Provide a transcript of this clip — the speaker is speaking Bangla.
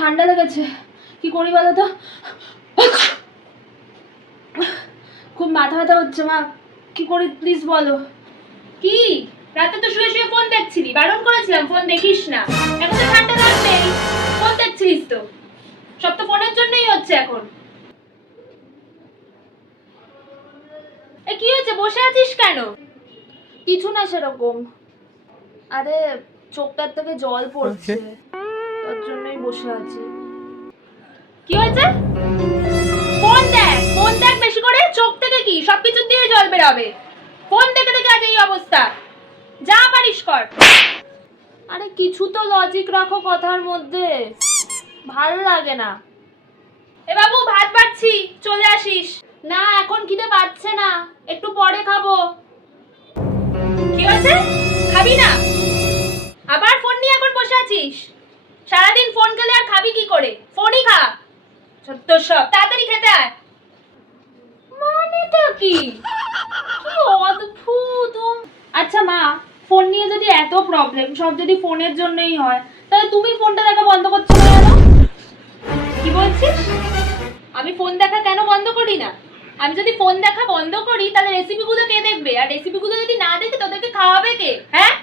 ঠান্ডা লেগেছে, কি করি বলো তো? খুব মাথা ব্যথা হচ্ছে মা, কি করি প্লিজ বলো। কি রাতে তো শুয়ে শুয়ে ফোন দেখছিলি, বারণ করেছিলাম ফোন দেখিস না। এখন তো ঠান্ডা লাগবেই, ফোন দেখছিলিস তো। সব তো ফোনের জন্যই হচ্ছে এখন। এ কি হয়েছে, বসে আছিস কেন? কিছু না সেরকম, আরে চোখটার থেকে জল পড়ছে, তার জন্যই বসে আছি। কি হয়েছে? ফোন দেখ বেশি করে, চোখ থেকে কি সবকিছু দিয়ে জল বেরোবে। ফোন দেখে দেখে আজ এই অবস্থা, যা পারিস কর। আরে কিছু তো লজিক রাখো কথার মধ্যে, ভাল লাগে না। এ বাবু, ভাত বাড়ছি, চলে আসিস। না এখন খিদে পাচ্ছে না, একটু পরে খাবো। কি হয়েছে, খাবি না? আবার ফোন নিয়ে এখন বসে আছিস? সারাদিন ফোন খেলে আর খাবি কি করে? ফোনই খা। সত্য সব, তাড়াতাড়ি খেতে আয়। মানেটা কি? কি অদ্ভুত। আচ্ছা মা, ফোন নিয়ে যদি এত প্রবলেম, সব যদি ফোনের জন্যই হয়, তাহলে তুমি ফোনটা দেখা বন্ধ করছো না কেন? কি বলছিস? আমি ফোন দেখা কেন বন্ধ করি না? আমি যদি ফোন দেখা বন্ধ করি তাহলে রেসিপিগুলো কে দেখবে? আর রেসিপিগুলো যদি না দেখে তোদেরকে খাওয়াবে কে? হ্যাঁ,